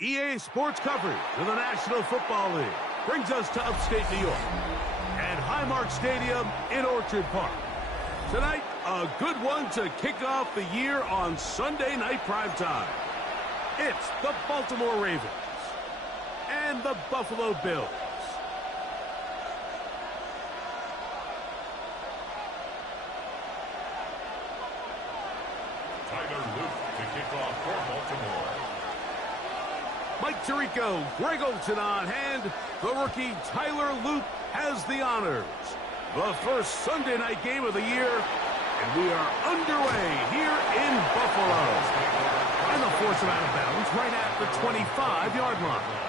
EA Sports coverage of the National Football League brings us to upstate New York and Highmark Stadium in Orchard Park. Tonight, a good one to kick off the year on Sunday night primetime. It's the Baltimore Ravens and the Buffalo Bills. To kick off for Baltimore. Mike Tirico, Greg Olsen on hand. The rookie Tyler Luke has the honors. The first Sunday night game of the year, and we are underway here in Buffalo. And they'll force him out of bounds right at the 25-yard line.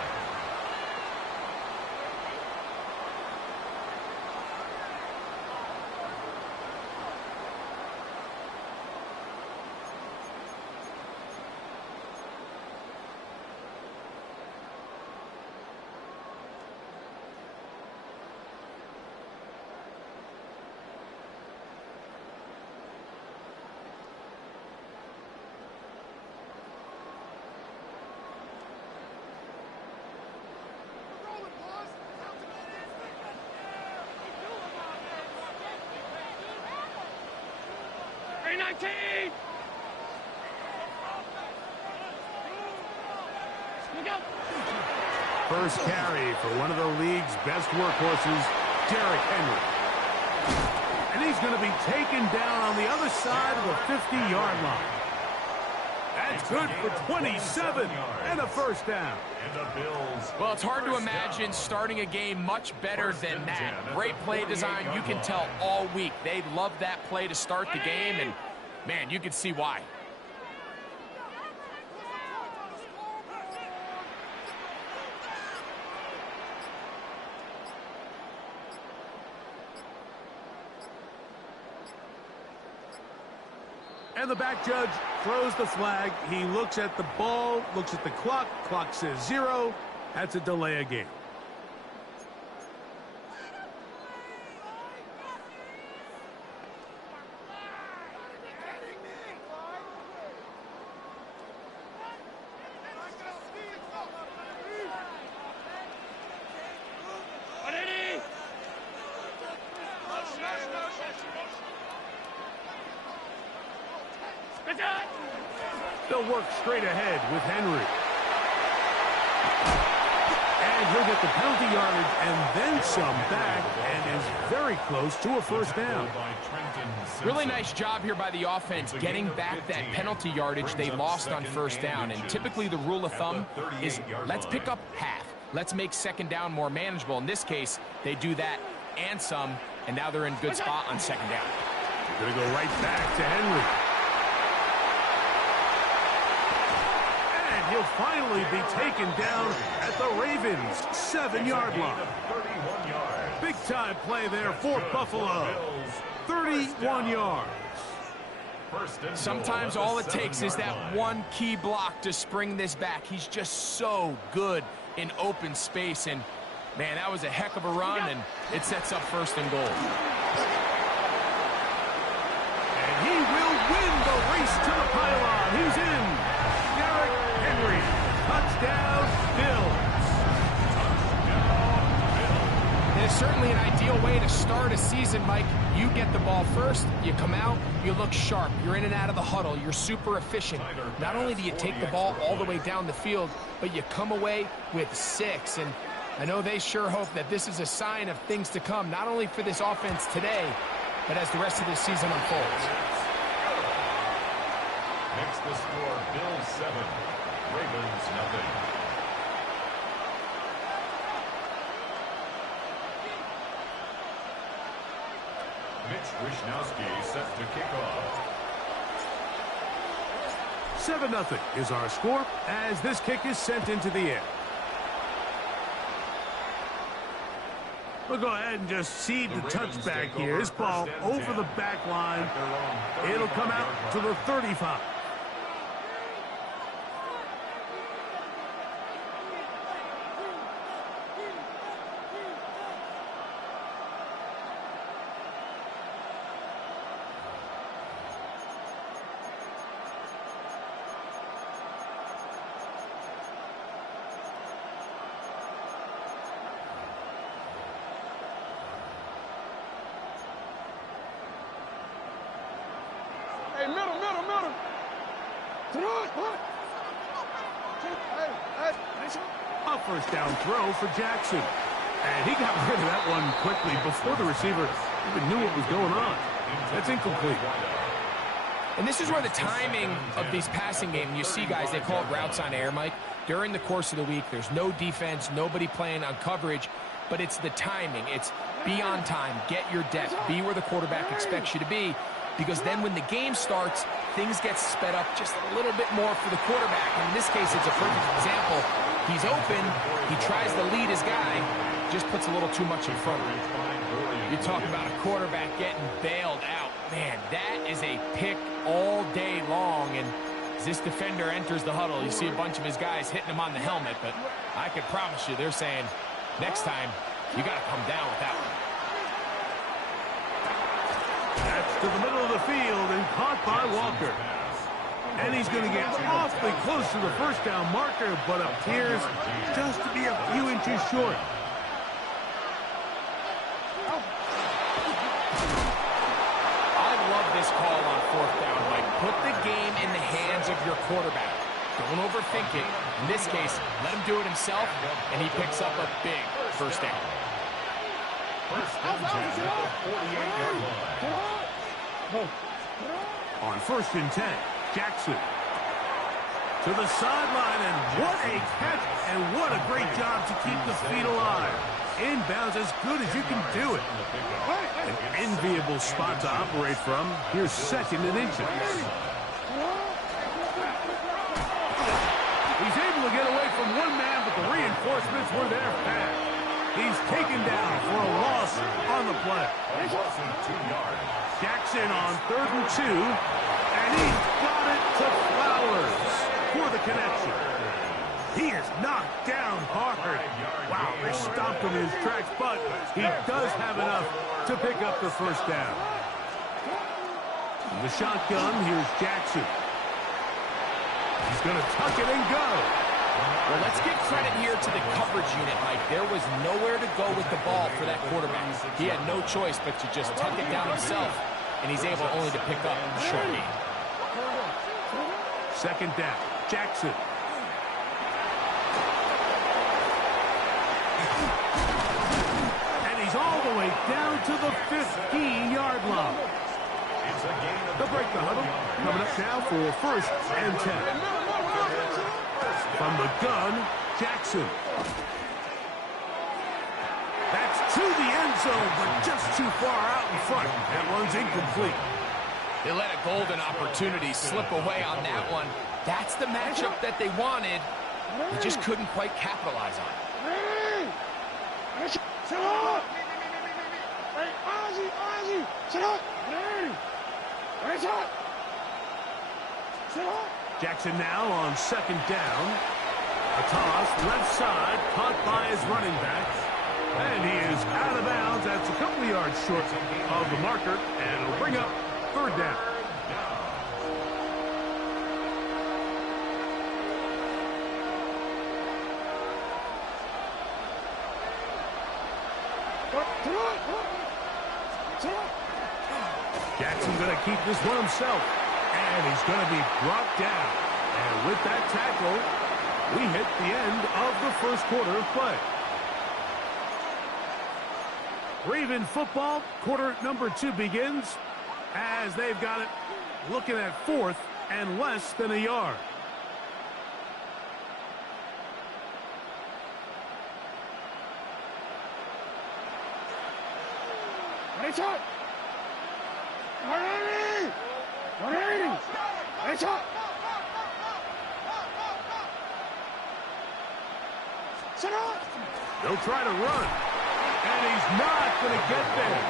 First carry for one of the league's best workhorses, Derrick Henry. And he's going to be taken down on the other side of the 50-yard line. That's good for 27 and a first down. Well, it's hard to imagine starting a game much better than that. Great play design. You can tell all week they love that play to start the game, and, man, you can see why. And the back judge throws the flag. He looks at the ball, looks at the clock. Clock says 0. That's a delay of game. They'll work straight ahead with Henry. And he'll get the penalty yardage and then some back, and is very close to a first down. Really nice job here by the offense getting back that penalty yardage they lost on first down. And typically the rule of thumb is let's pick up half. Let's make second down more manageable. In this case, they do that and some, and now they're in good spot on second down. They're going to go right back to Henry. He'll finally be taken down at the Ravens' 7-yard line. Big-time play there for Buffalo. 31 yards. Sometimes all it takes is that one key block to spring this back. He's just so good in open space. And, man, that was a heck of a run, and it sets up first and goal. And he will win the race to the pylon. He's in. Touchdown, Bills. It's certainly an ideal way to start a season, Mike. You get the ball first, you come out, you look sharp, you're in and out of the huddle, you're super efficient. Not only do you take the ball all the way down the field, but you come away with 6. And I know they sure hope that this is a sign of things to come, not only for this offense today, but as the rest of this season unfolds. Next the score, Bills 7. Ravens nothing. Mitch Wishnowsky set to kick off. 7-0 is our score as this kick is sent into the air. We'll go ahead and just seed the touchback here. This ball over the back line. It'll come out to the 35. A first down throw for Jackson. And he got rid of that one quickly before the receiver even knew what was going on. That's incomplete. And this is where the timing of these passing games, you see guys, they call it routes on air, Mike. During the course of the week, there's no defense, nobody playing on coverage, but it's the timing. It's be on time, get your depth, be where the quarterback expects you to be, because then when the game starts, things get sped up just a little bit more for the quarterback. And in this case, it's a perfect example. He's open, he tries to lead his guy, just puts a little too much in front of him. You talk about a quarterback getting bailed out. Man, that is a pick all day long. And as this defender enters the huddle, you see a bunch of his guys hitting him on the helmet. But I can promise you, they're saying, next time, you got to come down with that one. That's to the middle of the field and caught by Walker. And he's going to get awfully close to the first down marker, but appears just to be a few inches short. This call on fourth down, Mike. Put the game in the hands of your quarterback. Don't overthink it. In this case, let him do it himself, and he picks up a big first down. First and 10 at the 48-yard line. On first and 10, Jackson to the sideline, and what a catch, and what a great job to keep the feet alive. Inbounds as good as you can do it. An enviable spot to operate from. Here's second and inches. He's able to get away from one man, but the reinforcements were there fast. He's taken down for a loss on the play. Jackson on 3rd and 2, and he's got it to Flowers for the connection. He is knocked down hard. Wow, they stopped him in his tracks, but he does have enough to pick up the first down. In the shotgun, here's Jackson. He's going to tuck it and go. Well, let's give credit here to the coverage unit, Mike. There was nowhere to go with the ball for that quarterback. He had no choice but to just tuck it down himself, and he's able only to pick up a short gain. Second down, Jackson. He's all the way down to the 15-yard line. They'll break the huddle. Coming up now for first and 10. From the gun, Jackson. That's to the end zone, but just too far out in front. That one's incomplete. They let a golden opportunity slip away on that one. That's the matchup that they wanted. They just couldn't quite capitalize on it. Jackson now on second down. A toss left side, caught by his running back. And he is out of bounds. That's a couple of yards short of the marker, and it'll bring up third down. Jackson going to keep this one himself, and he's going to be brought down. And with that tackle, we hit the end of the first quarter of play. Raven football, quarter number 2 begins as they've got it looking at 4th and less than a yard. They'll try to run, and he's not going to get there.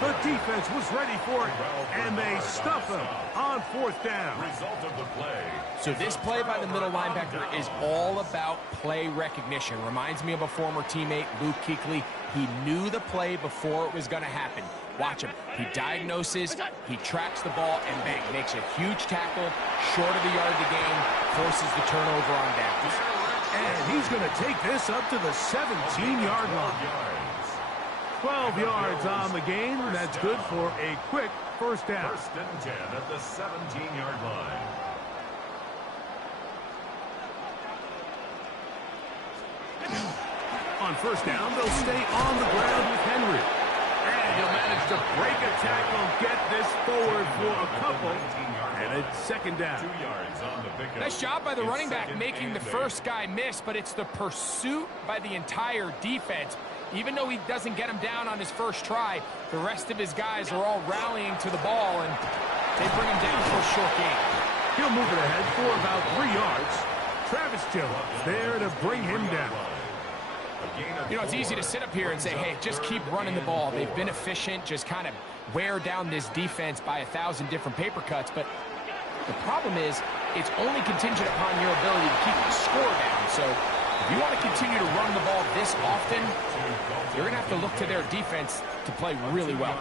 The defense was ready for it, and they stuff him on 4th down. Result of the play. So this play by the middle linebacker is all about play recognition. Reminds me of a former teammate, Luke Kuechly. He knew the play before it was going to happen. Watch him. He diagnoses, he tracks the ball, and bang, makes a huge tackle, short of the yard to gain, forces the turnover on downs. And he's going to take this up to the 17-yard line. 12 yards on the gain, and that's good for a quick first down. First and 10 at the 17-yard line. on first down, they'll stay on the ground with Henry. And he'll manage to break a tackle, get this forward for a couple, and it's second down. 2 yards on the pickup. Nice job by the running back making the first guy miss, but it's the pursuit by the entire defense. Even though he doesn't get him down on his first try, the rest of his guys are all rallying to the ball, and they bring him down for a short gain. He'll move it ahead for about 3 yards. Travis Jones there to bring him down. You know, it's easy to sit up here and say, hey, just keep running the ball. They've been efficient, just kind of wear down this defense by 1,000 different paper cuts. But the problem is it's only contingent upon your ability to keep the score down. So if you want to continue to run the ball this often, you're going to have to look to their defense to play really well.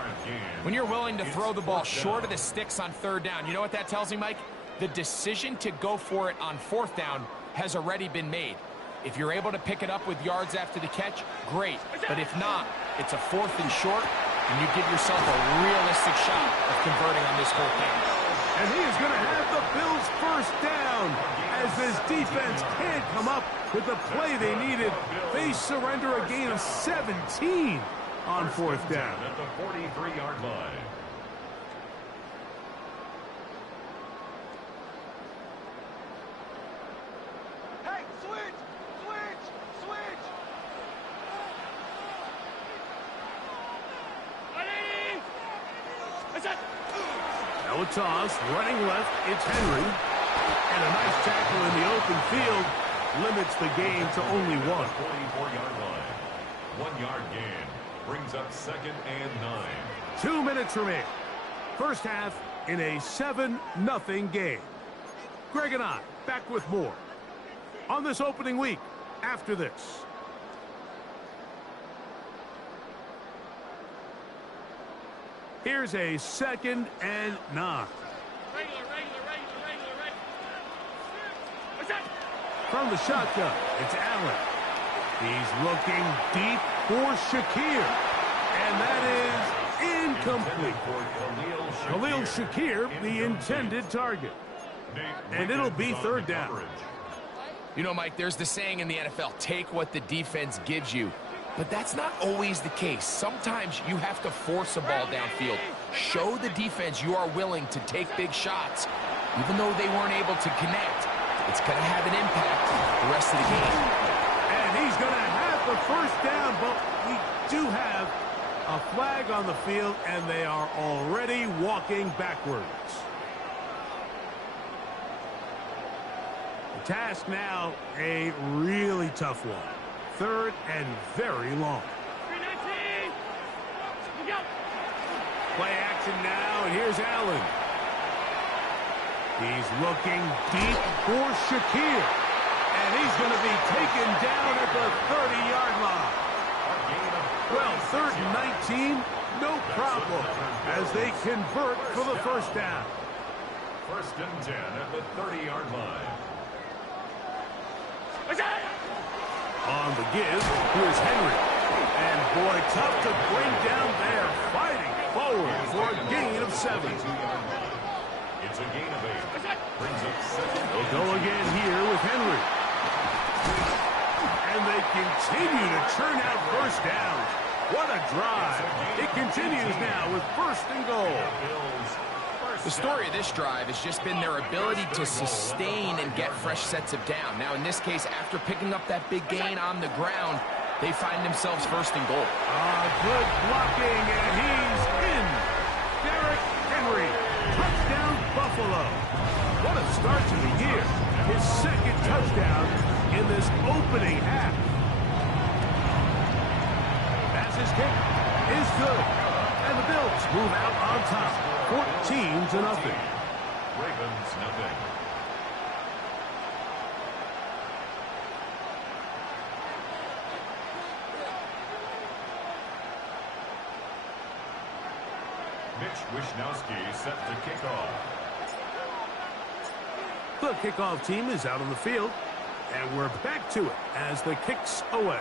When you're willing to throw the ball short of the sticks on third down, you know what that tells me, Mike? The decision to go for it on fourth down has already been made. If you're able to pick it up with yards after the catch, great. But if not, it's a fourth and short, and you give yourself a realistic shot of converting on this fourth down. And he is going to have the Bills first down. As this defense can't come up with the play they needed, they surrender a gain of 17 on fourth down. At the 43-yard line. Now a toss, running left, it's Henry. And a nice tackle in the open field limits the gain to only one. 44-yard line. 1 yard gain. Brings up second and 9. 2 minutes remain. First half in a 7-0 game. Greg and I back with more on this opening week after this. Here's a 2nd and 9. From the shotgun, it's Allen. He's looking deep for Shakir. And that is incomplete. Khalil Shakir, the intended target. And it'll be third down. You know, Mike, there's the saying in the NFL, take what the defense gives you. But that's not always the case. Sometimes you have to force a ball downfield. Show the defense you are willing to take big shots. Even though they weren't able to connect, it's going to have an impact the rest of the game. And he's going to have the first down, but we do have a flag on the field, and they are already walking backwards. The task now, a really tough one. 3rd and very long. Play action now, and here's Allen. He's looking deep for Shakir. And he's going to be taken down at the 30-yard line. Well, 3rd and 19, no problem, as they convert for the first down. 1st and 10 at the 30-yard line. On the give, here's Henry. And boy, tough to bring down there, fighting forward for a gain of 7. It's a gain of 8. Brings up 7. They'll go again here with Henry. And they continue to churn out first downs. What a drive. It continues now with 1st and goal. The story of this drive has just been their ability to sustain and get fresh sets of down. Now, in this case, after picking up that big gain on the ground, they find themselves 1st and goal. Good blocking, and he's in. Derrick Henry, touchdown Buffalo. What a start to the year. His 2nd touchdown in this opening half. Pass his kick is good. And the Bills move out on top. 14-0. Ravens nothing. Mitch Wishnowsky set to kick off. The kickoff team is out on the field, and we're back to it as the kick's away.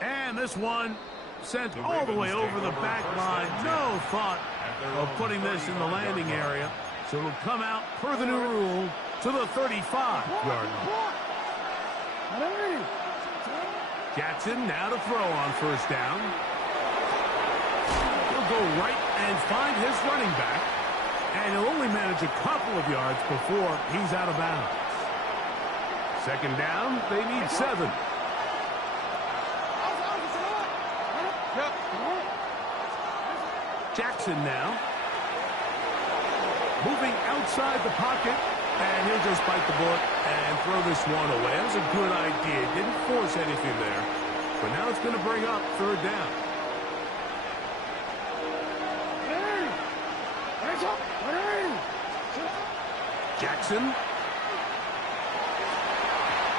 And this one sent all the way over the back line. No thought of putting this in the landing area. So it'll come out per the new rule to the 35-yard line. Jackson now to throw on first down. He'll go right and find his running back. And he'll only manage a couple of yards before he's out of bounds. Second down, they need 7. Jackson now. Moving outside the pocket. And he'll just bite the bullet and throw this one away. That was a good idea. Didn't force anything there. But now it's going to bring up third down. Jackson.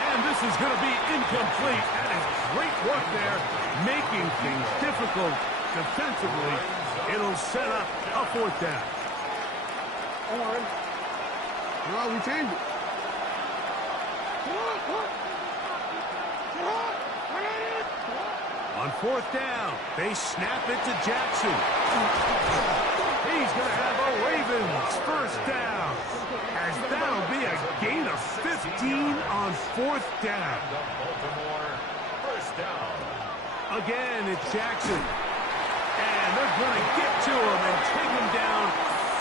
And this is going to be incomplete. That is great work there, making things difficult defensively. It'll set up a fourth down. No, we changed it. On fourth down, they snap it to Jackson. He's going to have a Ravens first down. As that'll be a gain of 15 on fourth down. Again, it's Jackson. And they're going to get to him and take him down,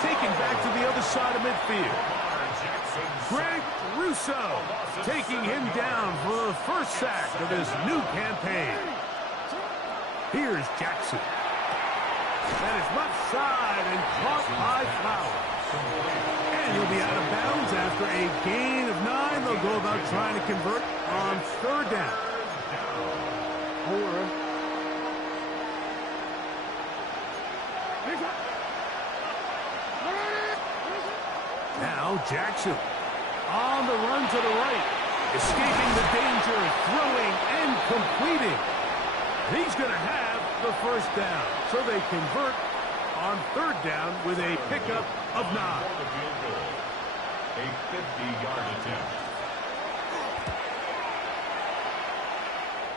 taken back to the other side of midfield. Greg Russo taking him down for the first sack of his new campaign. Here's Jackson. That is left side and caught by Flowers. And he'll be out of bounds after a gain of 9. They'll go about trying to convert on third down. Now Jackson on the run to the right, escaping the danger, throwing and completing. He's going to have the first down, so they convert on third down with a pickup of 9. A 50-yard attempt.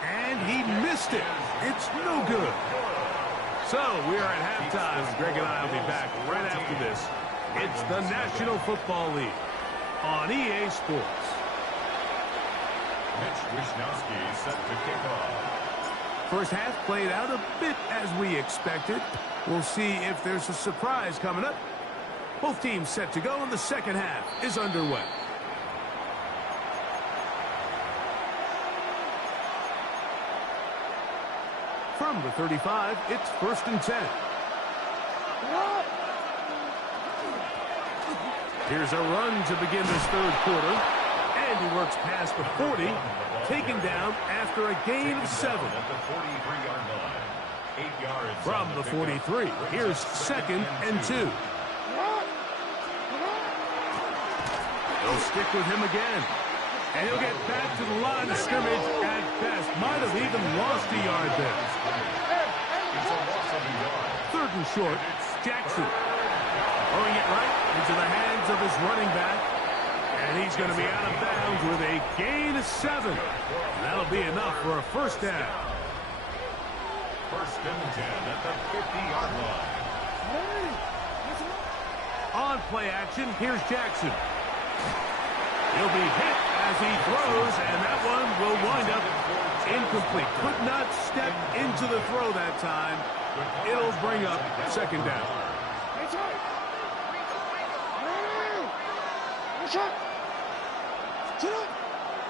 And he missed it. It's no good. So we are at halftime. Greg and I will be back right after this. It's the National Football League on EA Sports. Mitch Wisnowski set to kick off. First half played out a bit as we expected. We'll see if there's a surprise coming up. Both teams set to go, and the second half is underway. From the 35, it's 1st and 10. Here's a run to begin this third quarter. And he works past the 40, taken down after a gain of 7. At the 43-yard line. 8 yards From the 43, here's 2nd and 2. They'll stick with him again. And he'll get back to the line of scrimmage at best. Might have even lost a yard there. It's a loss of a yard. 3rd and short, Jackson. Throwing it right into the hands of his running back. And he's going to be out of bounds with a gain of 7. And that'll be enough for a first down. 1st and 10 at the 50-yard line. On play action, here's Jackson. He'll be hit as he throws, and that one will wind up incomplete. Could not step into the throw that time. It'll bring up 2nd down.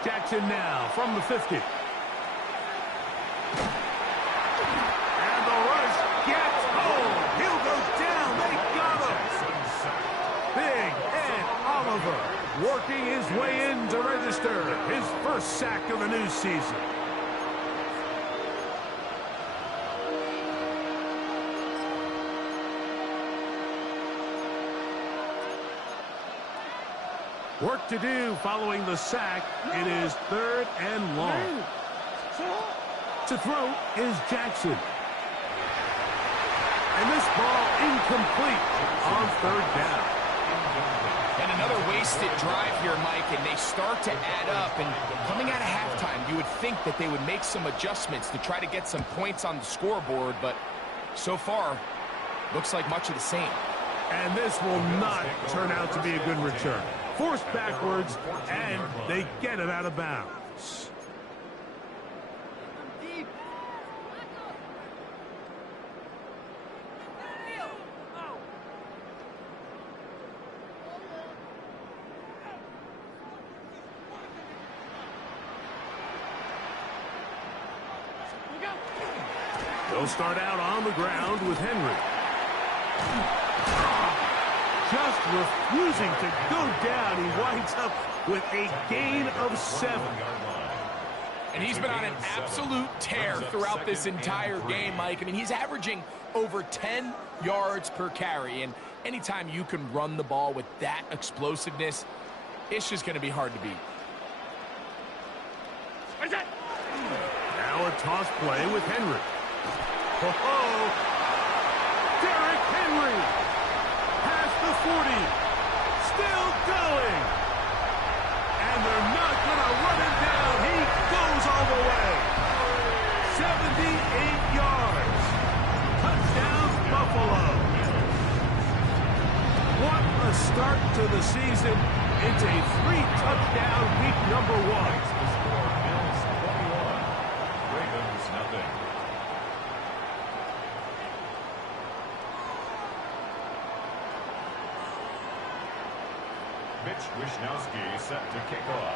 Jackson now from the 50. And the rush gets home. He'll go down. They got him. Big Ed Oliver working his way in to register his first sack of the new season. Work to do following the sack. It is 3rd and long. To throw is Jackson. And this ball incomplete on 3rd down. And another wasted drive here, Mike, and they start to add up. And coming out of halftime, you would think that they would make some adjustments to try to get some points on the scoreboard, but so far, looks like much of the same. And this will not turn out to be a good return. Forced backwards, and they get it out of bounds. They'll start out on the ground with Henry. Just refusing to go down. He winds up with a gain of 7. And he's been on an absolute tear throughout this entire game, Mike. I mean, he's averaging over 10 yards per carry. And anytime you can run the ball with that explosiveness, it's just going to be hard to beat. Now a toss play with Henry. Oh, Derrick Henry past the 40, still going, and they're not going to run him down. He goes all the way. 78 yards. Touchdown, Buffalo. What a start to the season. It's a 3-touchdown week number 1. Wisnowski set to kick off.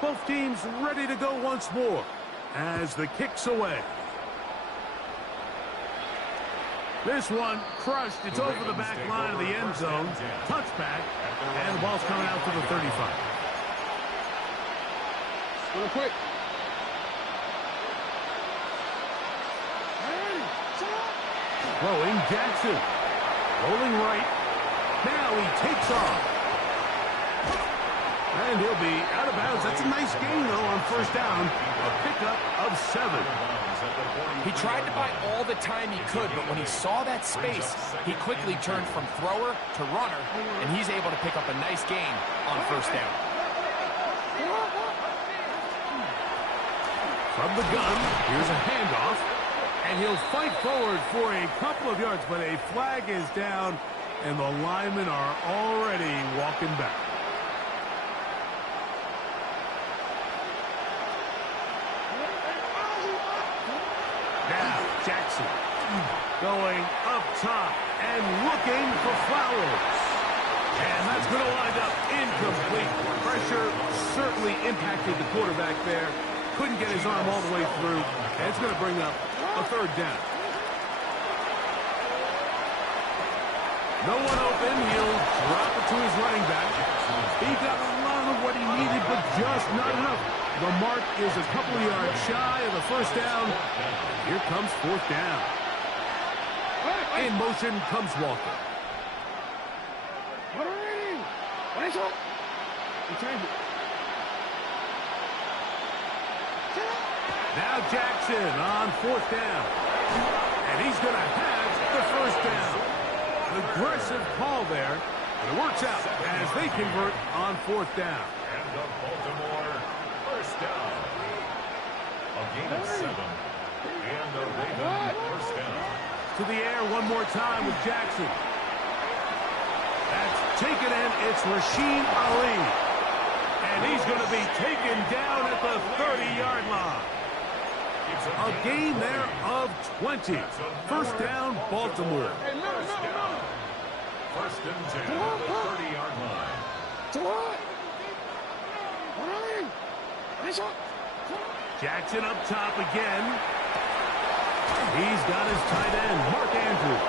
Both teams ready to go once more as the kick's away. This one crushed. It's over the back line of the end zone. Touchback, and the ball's coming out to the 35. Real quick. Throwing Jackson. Rolling right. Now he takes off. And he'll be out of bounds. That's a nice gain, though, on first down. A pickup of 7. He tried to buy all the time he could, but when he saw that space, he quickly turned from thrower to runner, and he's able to pick up a nice gain on first down. From the gun, here's a handoff. And he'll fight forward for a couple of yards, but a flag is down, and the linemen are already walking back. Now, Jackson going up top and looking for Flowers. And that's going to wind up incomplete. Pressure certainly impacted the quarterback there. Couldn't get his arm all the way through. And it's going to bring up a third down. No one open. He'll drop it to his running back. He got a lot of what he needed, but just not enough. The mark is a couple of yards shy of the first down. Here comes fourth down. In motion comes Walker. Now Jackson on fourth down. And he's going to have the first down. An aggressive call there. But it works out as they convert on fourth down. And the Baltimore first down. A gain of 7. And the Ravens first down. To the air one more time with Jackson. That's taken in. It's Rasheen Ali. And he's going to be taken down at the 30-yard line. A gain there of 20. First down, Baltimore. First and 10 at the 30-yard line. Jackson up top again. He's got his tight end, Mark Andrews.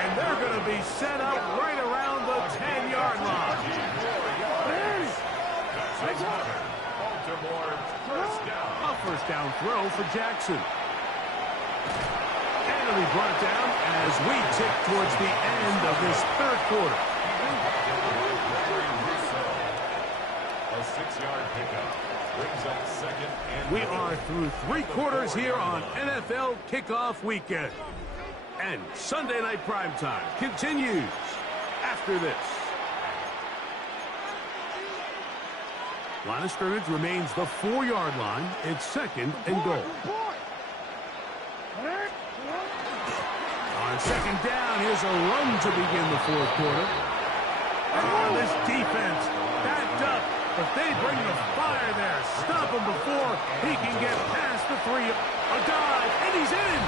And they're going to be set up right around the 10-yard line. Baltimore first down. A first down throw for Jackson. And he'll be brought down as we tick towards the end of this third quarter. A 6-yard pickup brings up second and We are through 3 quarters here on NFL Kickoff Weekend. And Sunday Night Primetime continues after this. Line of scrimmage remains the 4-yard line. It's second and goal. On second down, here's a run to begin the fourth quarter. Oh, this defense backed up, but they bring the fire there. Stop him before he can get past the 3. A dive, and he's in.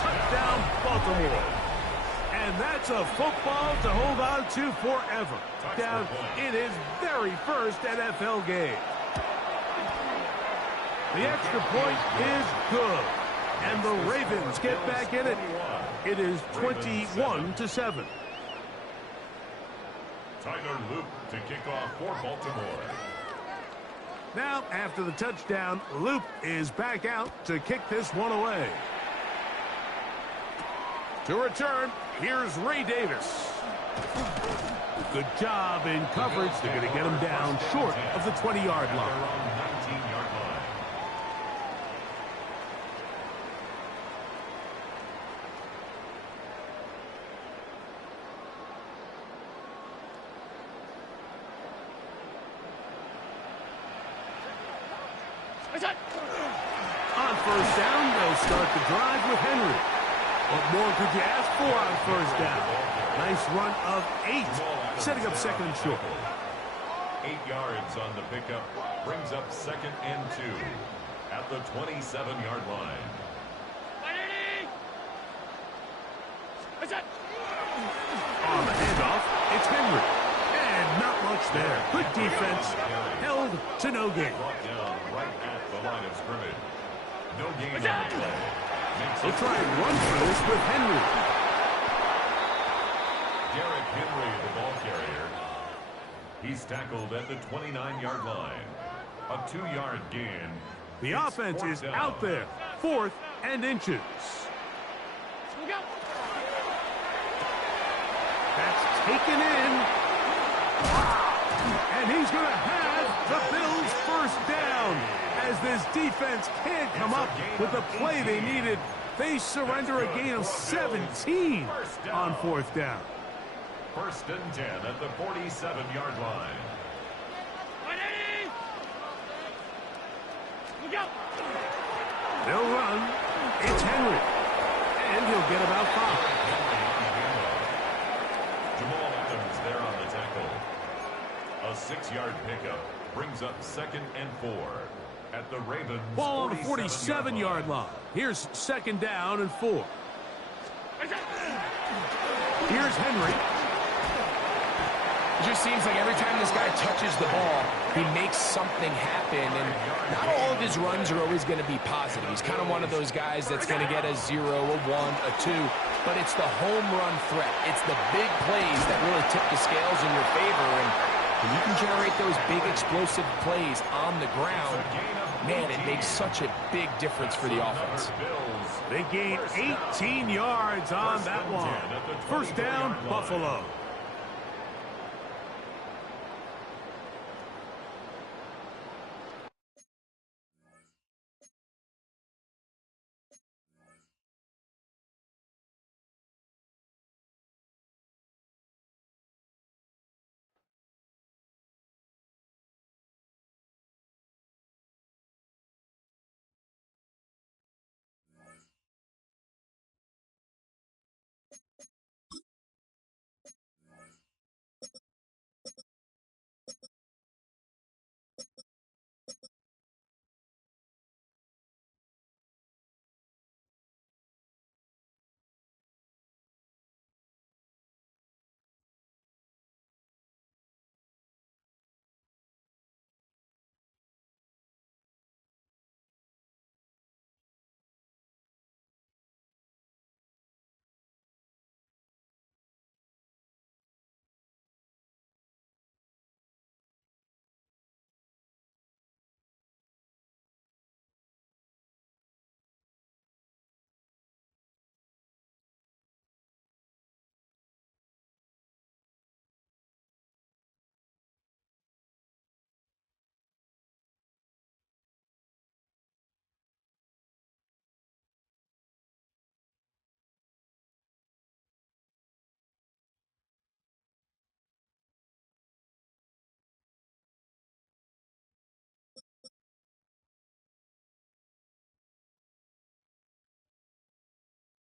Touchdown, Baltimore. And that's a football to hold on to forever. Down in his very first NFL game. The extra point is good. And the Ravens get back in it. It is 21-7. Tyler Luke to kick off for Baltimore. Now, after the touchdown, Luke is back out to kick this one away. To return, here's Ray Davis. Good job in coverage. They're going to get him down short of the 20-yard line. On first down, they'll start the drive with Henry. What more could you ask for on first down? Nice run of 8, setting up second and short. 8 yards on the pickup, brings up second and 2 at the 27-yard line. On the handoff, it's Henry. And not much there. Good defense, held to no gain. Brought down right at the line of scrimmage. No gain on the play. They'll try and run for this with Henry. Derrick Henry, the ball carrier. He's tackled at the 29-yard line. A 2-yard gain. The offense is out there. 4th and inches. That's taken in. And he's going to have the Bills first down. As this defense can't come up with the play they needed, they surrender a gain of 17 on 4th down. 1st and 10 at the 47-yard line. They'll run. It's Henry. And he'll get about 5. Jamal Adams there on the tackle. A 6-yard pickup brings up second and 4 at the Ravens. Ball on the 47-yard line. Here's second down and 4. Here's Henry. It just seems like every time this guy touches the ball, he makes something happen. And not all of his runs are always going to be positive. He's kind of one of those guys that's going to get a 0, a 1, a 2. But it's the home run threat. It's the big plays that really tip the scales in your favor. And when you can generate those big explosive plays on the ground, man, it makes such a big difference for the offense. They gain 18 yards on that one. First down, Buffalo.